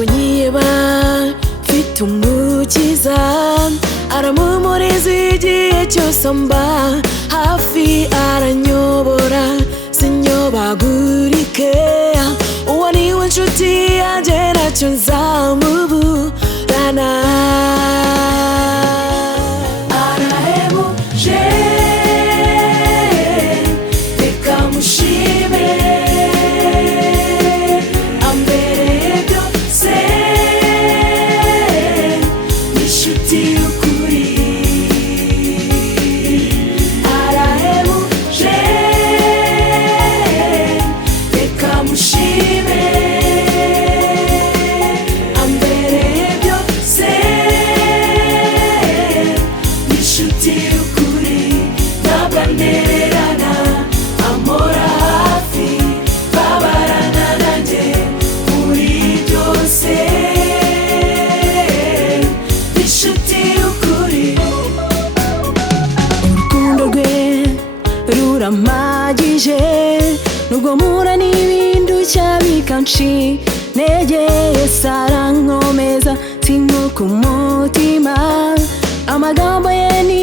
ntabwo nyiheba mfite umukiza arampumuriza igihe cyose mba hafi aranyobora sinyobagurike uwo niwe nshuti yanjye ntacyo nzamuburana arahebuje reka mushime ambereye byose n'inshuti y'ukuri arahebuje reka mushime ambereye byose n'inshuti y'ukuri ntabwo anererana ampora hafi babarana nanjye muri byose n'inshuti y'ukuri urukundo rwe rurampagije nubwo mpura n'ibindushya bikanshi negeye sarankomeza sinkuka umutima amagambo ye ni